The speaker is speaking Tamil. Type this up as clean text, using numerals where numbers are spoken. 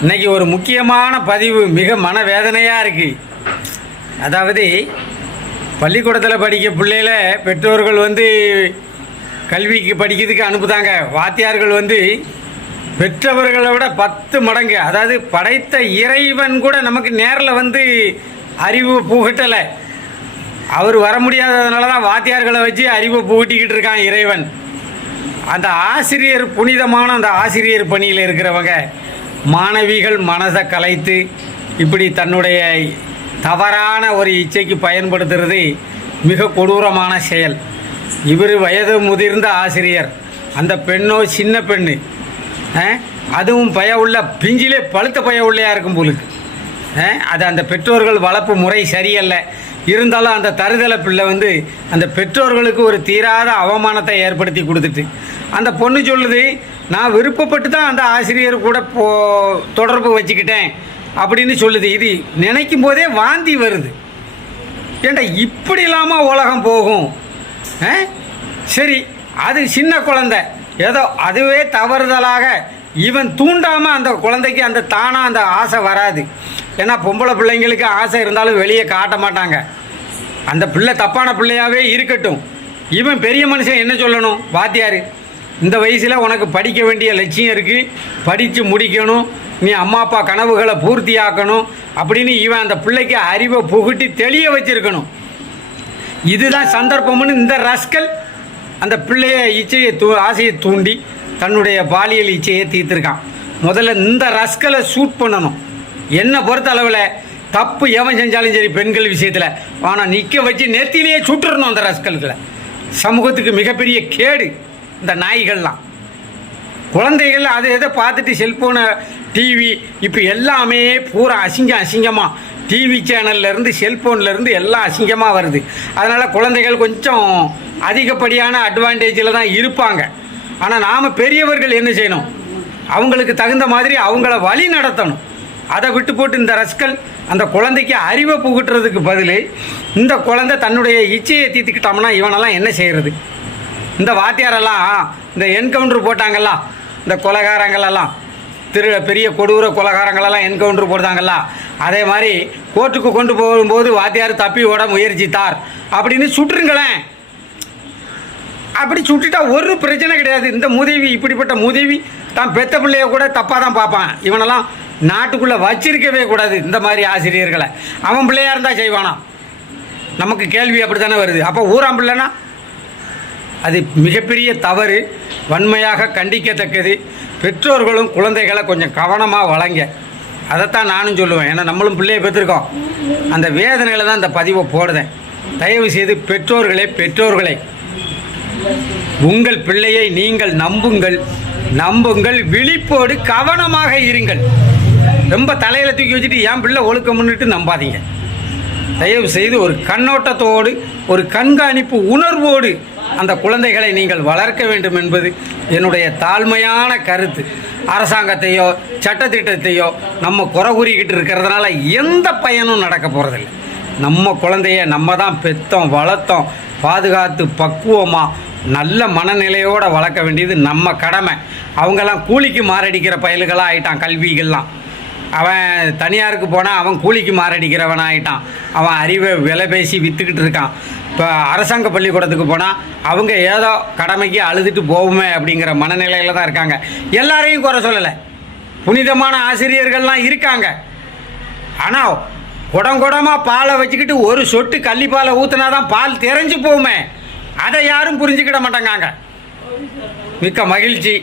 இன்னைக்கு ஒரு முக்கியமான பதிவு மிக மனவேதனையாக இருக்குது. அதாவது பள்ளிக்கூடத்தில் படிக்க பிள்ளைகள பெற்றோர்கள் கல்விக்கு படிக்கிறதுக்கு அனுப்புதாங்க. வாத்தியார்கள் பெற்றவர்களை விட 10 மடங்கு, அதாவது படைத்த இறைவன் கூட நமக்கு நேரில் அறிவு புகட்டலை. அவர் வர முடியாததுனால தான் வாத்தியார்களை வச்சு அறிவை புகட்டிக்கிட்டு இருக்கான் இறைவன். அந்த ஆசிரியர், புனிதமான அந்த ஆசிரியர் பணியில் இருக்கிறவங்க மாணவிகள் மனதை கலைத்து இப்படி தன்னுடைய தவறான ஒரு இச்சைக்கு பயன்படுத்துறது மிக கொடூரமான செயல். இவர் வயது முதிர்ந்த ஆசிரியர், அந்த பெண்ணோ சின்ன பெண்ணு, அதுவும் பய உள்ள பிஞ்சிலே பழுத்த பய உள்ளையாக இருக்கும் போலுக்கு. அது அந்த பெற்றோர்கள் வளர்ப்பு முறை சரியல்ல. இருந்தாலும் அந்த தருதலை பிள்ளை அந்த பெற்றோர்களுக்கு ஒரு தீராத அவமானத்தை ஏற்படுத்தி கொடுத்துட்டு அந்த பொண்ணு சொல்லுது, நான் விருப்பப்பட்டு தான் அந்த ஆசிரியர் கூட தொடர்பு வச்சுக்கிட்டேன் அப்படின்னு சொல்லுது. இது நினைக்கும் போதே வாந்தி வருது. ஏண்டா இப்படி இல்லாமல் உலகம் போகும்? சரி, அது சின்ன குழந்தை, ஏதோ அதுவே தவறுதலாக இவன் தூண்டாமல் அந்த குழந்தைக்கு அந்த தானாக அந்த ஆசை வராது. ஏன்னா பொம்பளை பிள்ளைங்களுக்கு ஆசை இருந்தாலும் வெளியே காட்ட மாட்டாங்க. அந்த பிள்ளை தப்பான பிள்ளையாகவே இருக்கட்டும். இவன் பெரிய மனுஷன் என்ன சொல்லணும்? வாத்தியார், இந்த வயசில் உனக்கு படிக்க வேண்டிய லட்சியம் இருக்குது, படித்து முடிக்கணும், நீ அம்மா அப்பா கனவுகளை பூர்த்தியாக்கணும் அப்படின்னு இவன் அந்த பிள்ளைக்கு அறிவை புகட்டி தெளிய வச்சிருக்கணும். இதுதான் சந்தர்ப்பம்னு இந்த ரஸ்கல் அந்த பிள்ளைய இச்சையை ஆசையை தூண்டி தன்னுடைய பாலியல் இச்சையை தீர்த்திருக்கான். முதல்ல இந்த ரஸ்கலை ஷூட் பண்ணணும். என்னை பொறுத்த அளவில் தப்பு எவன் செஞ்சாலும் சரி பெண்கள் விஷயத்தில், ஆனால் நிற்க வச்சு நெத்திலேயே சுட்டுறணும் அந்த ரஸ்கல்களை. சமூகத்துக்கு மிகப்பெரிய கேடு இந்த நாய்கள்லாம். குழந்தைகள் அதை எதை பார்த்துட்டு செல்ஃபோனை, டிவி, இப்போ எல்லாமே பூரா அசிங்கமாக டிவி சேனல்லேருந்து செல்ஃபோன்லேருந்து எல்லாம் அசிங்கமாக வருது. அதனால் குழந்தைகள் கொஞ்சம் அதிகப்படியான அட்வான்டேஜில் தான் இருப்பாங்க. ஆனால் நாம் பெரியவர்கள் என்ன செய்யணும்? அவங்களுக்கு தகுந்த மாதிரி அவங்கள வழி நடத்தணும். அதை விட்டு போட்டு இந்த ரஸ்கல் அந்த குழந்தைக்கு அறிவை புகுட்டுறதுக்கு பதில் இந்த குழந்தை தன்னுடைய இச்சையை தீர்த்துக்கிட்டோம்னா இவனெல்லாம் என்ன செய்கிறது? இந்த வாத்தியாரெல்லாம் இந்த என்கவுண்டர் போட்டாங்கல்ல, இந்த கொலைகாரங்களெல்லாம், பெரிய கொடூர கொலைகாரங்களெல்லாம் என்கவுண்டர் போட்டாங்கல்ல, அதே மாதிரி கோர்ட்டுக்கு கொண்டு போகும்போது வாத்தியார் தப்பி ஓட முயற்சித்தார் அப்படின்னு சுட்டுருங்களேன். அப்படி சுட்டுட்டா ஒரு பிரச்சனை கிடையாது. இந்த மூதேவி, இப்படிப்பட்ட மூதேவி தான் பெத்த பிள்ளைய கூட தப்பாக தான் பார்ப்பான். இவனெல்லாம் நாட்டுக்குள்ளே வச்சிருக்கவே கூடாது. இந்த மாதிரி ஆசிரியர்களை அவன் பிள்ளையாக இருந்தால் செய்வானா? நமக்கு கேள்வி அப்படி தானே வருது. அப்போ ஊராம் பிள்ளைனா அது மிகப்பெரிய தவறு, வன்மையாக கண்டிக்கத்தக்கது. பெற்றோர்களும் குழந்தைகளை கொஞ்சம் கவனமாக வழங்க. அதைத்தான் நானும் சொல்லுவேன். ஏன்னா நம்மளும் பிள்ளையை பெற்றிருக்கோம். அந்த வேதனையில் தான் இந்த பதிவை போடுதேன். தயவு செய்து பெற்றோர்களை உங்கள் பிள்ளையை நீங்கள் நம்புங்கள், விழிப்போடு கவனமாக இருங்கள். ரொம்ப தலையில் தூக்கி வச்சுட்டு என் பிள்ளை ஒழுக்கம் முன்னிட்டு நம்பாதீங்க. தயவு செய்து ஒரு கண்ணோட்டத்தோடு, ஒரு கண்காணிப்பு உணர்வோடு அந்த குழந்தைகளை நீங்கள் வளர்க்க வேண்டும் என்பது என்னுடைய தாழ்மையான கருத்து. அரசாங்கத்தையோ சட்டத்திட்டத்தையோ நம்ம குறை கூறிக்கிட்டு இருக்கிறதுனால எந்த பயனும் நடக்க போகிறதில்லை. நம்ம குழந்தைய நம்ம தான் பெற்றோம், வளர்த்தோம், பாதுகாத்து பக்குவமாக நல்ல மனநிலையோடு வளர்க்க வேண்டியது நம்ம கடமை. அவங்கெல்லாம் கூலிக்கு மாரடிக்கிற பயல்களாக ஆகிட்டான். கல்விகள்லாம் அவன் தனியாருக்கு போனால் அவன் கூலிக்கு மாரடிக்கிறவனாக ஆகிட்டான். அவன் அறிவை விலை பேசி விற்றுக்கிட்டு இருக்கான். இப்போ அரசாங்க பள்ளிக்கூடத்துக்கு போனால் அவங்க ஏதோ கடமைக்கு அழுதுட்டு போகுமே அப்படிங்கிற மனநிலையில் தான் இருக்காங்க. எல்லாரையும் குறை சொல்லலை, புனிதமான ஆசிரியர்கள்லாம் இருக்காங்க. ஆனால் குடமாக பாலை வச்சுக்கிட்டு ஒரு சொட்டு கள்ளிப்பாலை ஊற்றினா தான் பால் தெரிஞ்சு போகுமே, அதை யாரும் புரிஞ்சுக்கிட மாட்டாங்க. மிக்க மகிழ்ச்சி.